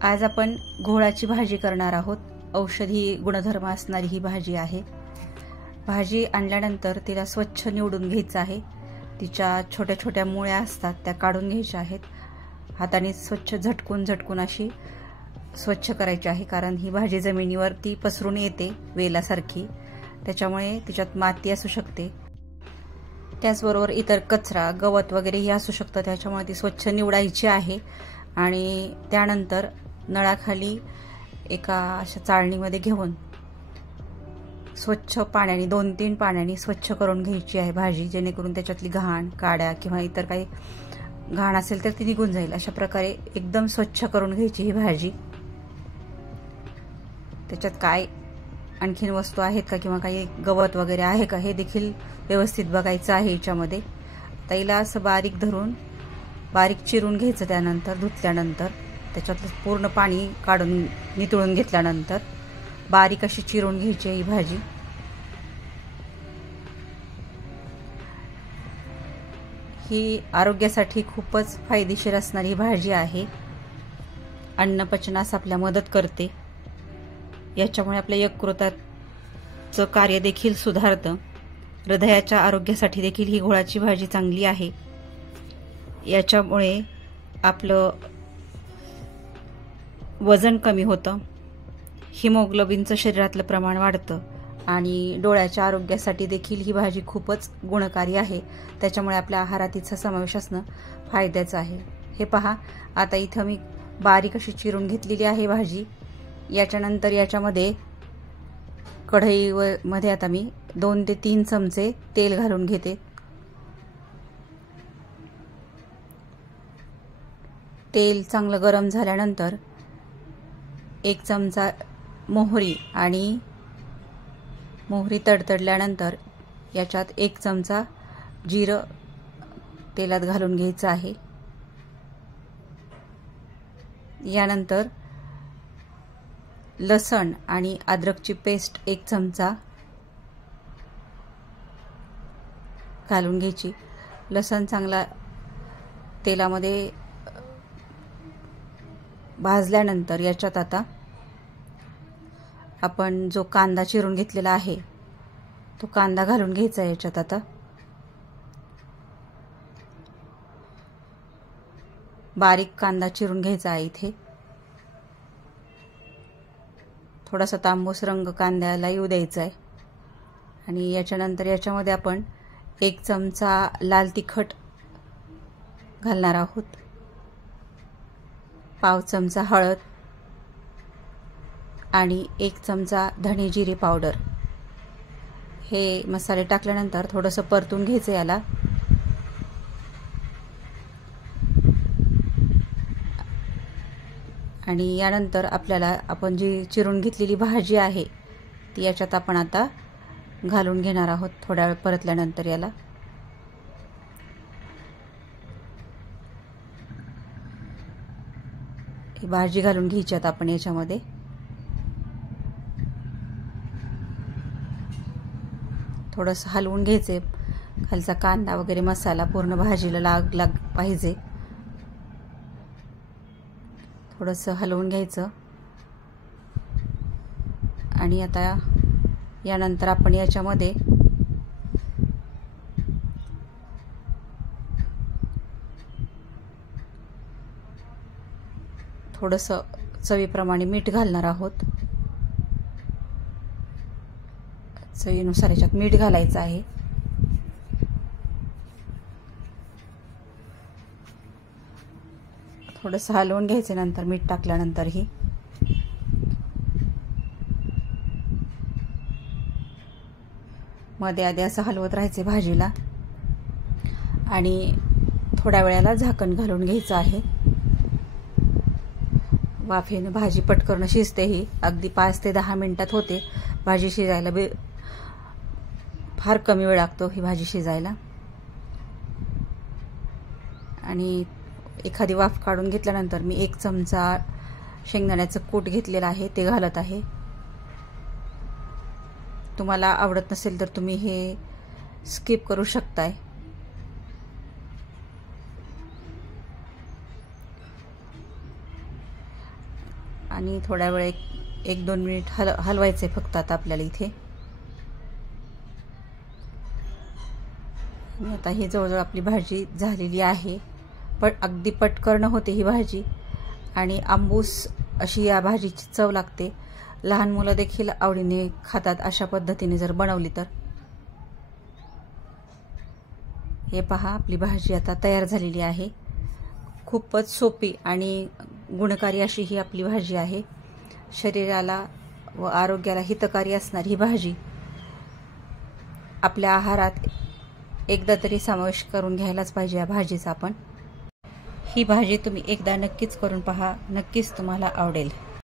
आज आपण घोळाची भाजी करणार आहोत। औषधी गुणधर्म असणारी ही भाजी आहे। भाजी आणल्यानंतर तिला स्वच्छ निवडून घ्यायचं आहे। तिच्या छोट्या छोट्या मुळ्या असतात त्या काढून घ्यायच्या आहेत। हाताने स्वच्छ झटकून अशी स्वच्छ करायची आहे, कारण ही भाजी जमिनीवरती पसरून येते वेलासारखी, त्याच्यामुळे तिच्यात माती असू शकते। त्याचबरोबर इतर कचरा गवत वगैरेही असू शकतं, त्याच्यामुळे ती स्वच्छ निवडायची आहे। आणि त्यानंतर नळाखाली एका अशा चाळणीमध्ये घेऊन स्वच्छ पाण्याने 2-3 पाण्याने स्वच्छ करून घ्यायची आहे भाजी, जेणेकरून त्याच्यातली घाण काड्या किंवा इतर काही घाण असेल तर ती निघून जाईल। अशा प्रकारे एकदम स्वच्छ करून घ्यायची ही भाजी। त्याच्यात काय आणखीन वस्तू आहेत का किंवा काही गवत वगैरे आहे का हे देखील व्यवस्थित बघायचं आहे याच्यामध्ये। त्याला असं बारीक धरून बारीक चिरून घ्यायचं। त्यानंतर धुतल्यानंतर त्याच्यातलं पूर्ण पाणी काढून नितळून घेतल्यानंतर बारीक अशी चिरून घ्यायची ही भाजी। ही आरोग्यासाठी खूपच फायदेशीर असणारी भाजी आहे। अन्न पचनास आपल्या मदत करते। याच्यामुळे आपल्या यकृताचं कार्य देखील सुधारतं। हृदयाच्या आरोग्यासाठी देखील ही घोळाची भाजी चांगली आहे। याच्यामुळे आपलं वजन कमी होतं, हिमोग्लोबिनचं शरीरातलं प्रमाण वाढतं आणि डोळ्याच्या आरोग्यासाठी देखील ही भाजी खूपच गुणकारी आहे। त्याच्यामुळे आपल्या आहारात तिचा समावेश असणं फायद्याचं आहे। हे पहा, आता इथं मी बारीक अशी चिरून घेतलेली आहे भाजी। याच्यानंतर याच्यामध्ये कढईमध्ये आता मी 2 ते 3 चमचे तेल घालून घेते। तेल चांगलं गरम झाल्यानंतर 1 चमचा मोहरी आणि मोहरी तडतडल्यानंतर याच्यात 1 चमचा जिरं तेलात घालून घ्यायचं आहे। यानंतर लसण आणि अद्रकची पेस्ट 1 चमचा घालून घ्यायची। लसण चांगला तेलामध्ये भाजल्यानंतर याच्यात आता आपण जो कांदा चिरून घेतलेला आहे तो कांदा घालून घ्यायचा। याच्यात आता बारीक कांदा चिरून घ्यायचा आहे। इथे थोडासा तांबूस रंग कांद्याला येऊ द्यायचा आहे। आणि याच्यानंतर याच्यामध्ये आपण 1 चमचा लाल तिखट घालणार आहोत, पाव चमचा हळद आणि 1 चमचा धणे जिरे पावडर। हे मसाले टाकल्यानंतर थोडंसं परतून घ्यायचं याला। आणि यानंतर आपल्याला आपण जी चिरून घेतलेली भाजी आहे ती याच्यात आपण आता घालून घेणार आहोत। थोड्या वेळ परतल्यानंतर याला ही भाजी घालून घ्यायची आता आपण याच्यामध्ये। थोडंसं हलवून घ्यायचे, खालचा कांदा वगैरे मसाला पूर्ण भाजीला लाग पाहिजे। थोडंसं हलवून घ्यायचं आणि आता यानंतर आपण याच्यामध्ये थोडंसं चवीप्रमाणे मीठ घालणार आहोत। चवीनुसार याच्यात मीठ घालायचं आहे। थोडंसं हलवून घ्यायचं नंतर मीठ टाकल्यानंतरही। मध्ये आधी असं हलवत राहायचे भाजीला आणि थोड्या वेळाला झाकण घालून घ्यायचं आहे। वाफेने भाजी पटकन शिजते। ही अगदी 5 ते 10 मिनिटात होते। भाजी शिजायला फार कमी वेळ लागतो ही भाजी शिजायला। आणि एखादी वाफ काढून घेतल्यानंतर मी 1 चमचा शेंगदाण्याचं कूट घेतलेलं आहे ते घालत आहे। तुम्हाला आवडत नसेल तर तुम्ही हे स्किप करू शकताय। आणि थोड्या वेळ एक 2 मिनिट हलवायचं आहे फक्त आता आपल्याला इथे. आणि आता ही जवळजवळ आपली भाजी झालेली आहे. पण अगदी पटकन होते ही भाजी आणि आंबूस अशी या भाजीची चव लागते. लहान मुलं देखील आवडीने खातात अशा पद्धतीने जर बनवली तर. हे पहा, आपली भाजी आता तयार झालेली आहे. खूपच सोपी आणि गुणकारी अशी ही आपली भाजी आहे. शरीराला व आरोग्याला हितकारी असणारी ही भाजी आपल्या आहारात एकदा तरी समावेश करून घ्यायलाच पाहिजे या भाजीचा आपण. ही भाजी तुम्ही एकदा नक्कीच करून पहा, नक्कीच तुम्हाला आवडेल.